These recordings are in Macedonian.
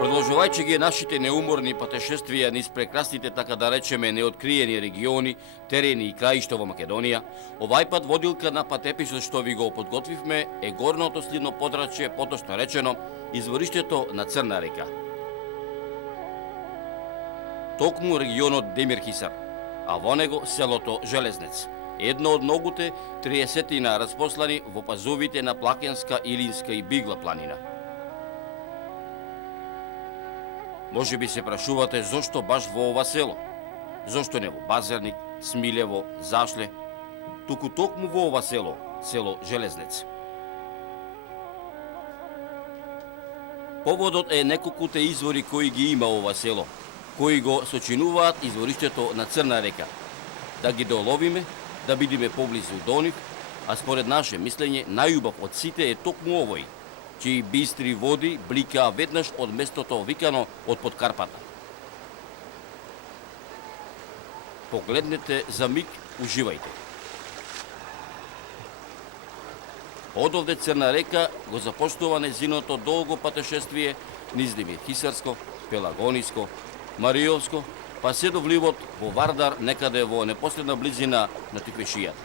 Продолжувајќи ги нашите неуморни патешествија низ прекрасните, така да речеме, неоткриени региони, терени и краишта во Македонија, овај пат водилка на патеписот што ви го подготвивме е горното слидно подрачје, поточно речено, извориштето на Црна река. Токму регионот Демирхисар, а во него селото Железнец, едно од многуте 30 распослани во пазовите на Плакенска, Илинска и Бигла планина. Може би се прашувате зошто баш во ова село? Зошто не во Базарник, Смилево, Зашле, туку токму во ова село, село Железнец? Поводот е неколкуте извори кои ги има ова село, кои го сочинуваат извориштето на Црна река. Да ги доловиме, да бидеме поблизу до нив, а според наше мислење најубав од сите е токму овој, чии бистри води бликаа веднаш од местото викано од Подкарпата. Погледнете за миг, уживајте. Одовде Црна река го започнува незиното долго патешествие низ Демирхисарско, Пелагониско, Мариовско, па се до вливот во Вардар, некаде во непосредна близина на Тиквешијата.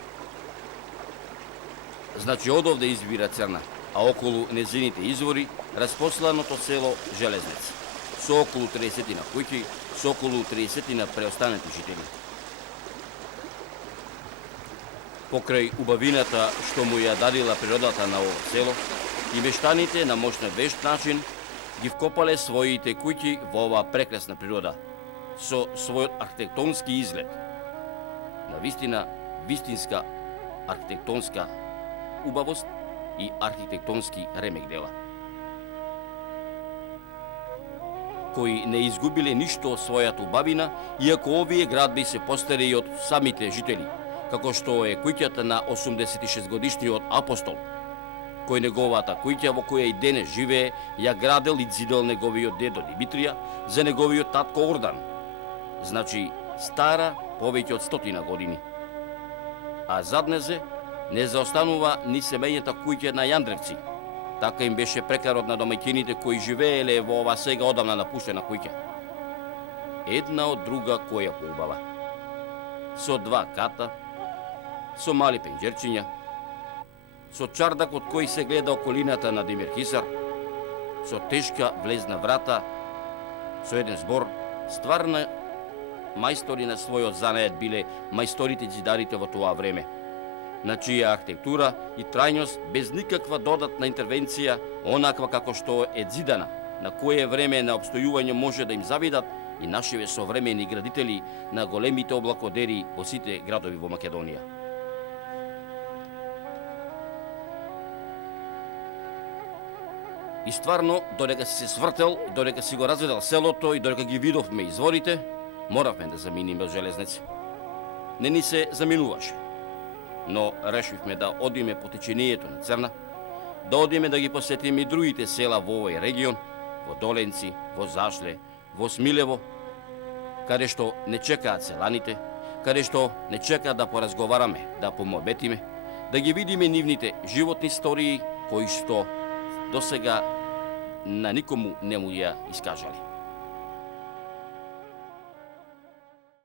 Значи одовде избира Црна, а околу незините извори распосланото село Железнец, со околу 30 куќи, со околу 30 преостанати жители. Покрај убавината што му ја дадила природата на ова село, и мештаните на мощна вешт начин ги вкопале своите куќи во оваа прекрасна природа, со својот архитектонски изглед. На вистинска архитектонска убавост и архитектонски ремек дела, кои не изгубиле ништо од својата убавина, иако овие градби се постари од самите жители, како што е куќата на 86 годишниот апостол, кој неговата куќа во која и денес живее, ја градел и зидел неговиот дедо Димитрија за неговиот татко Ордан, значи стара повеќе од 100 години. А зад незе не заостанува ни семејната куќа на Јандревци. Така им беше прекарот на домаќините кои живееле во ова сега одамна напуштена куќа. Една од друга која поубава. Со 2 ката, со мали пенџерчиња, со чардак од кој се гледа околината на Демирхисар, со тешка влезна врата, со еден збор, стварна мајстори на својот занаед биле мајсторите ѕидарите во тоа време, на чија архитектура и трајност без никаква додатна интервенција, онаква како што е зидана, на кое време на обстојување може да им завидат и нашиве современи градители на големите облакодери во сите градови во Македонија. И стварно, додека си се свртел, додека си го разведал селото и додека ги видовме изворите, моравме да заминиме од Железнец. Не ни се заминуваше, но решивме да одиме по течението на Црна, да одиме да ги посетиме и другите села во овој регион, во Доленци, во Зашле, во Смилево, каде што не чекаат селаните, каде што не чекаат да поразговараме, да помобетиме, да ги видиме нивните животни истории кои што досега на никому не му ја искажали.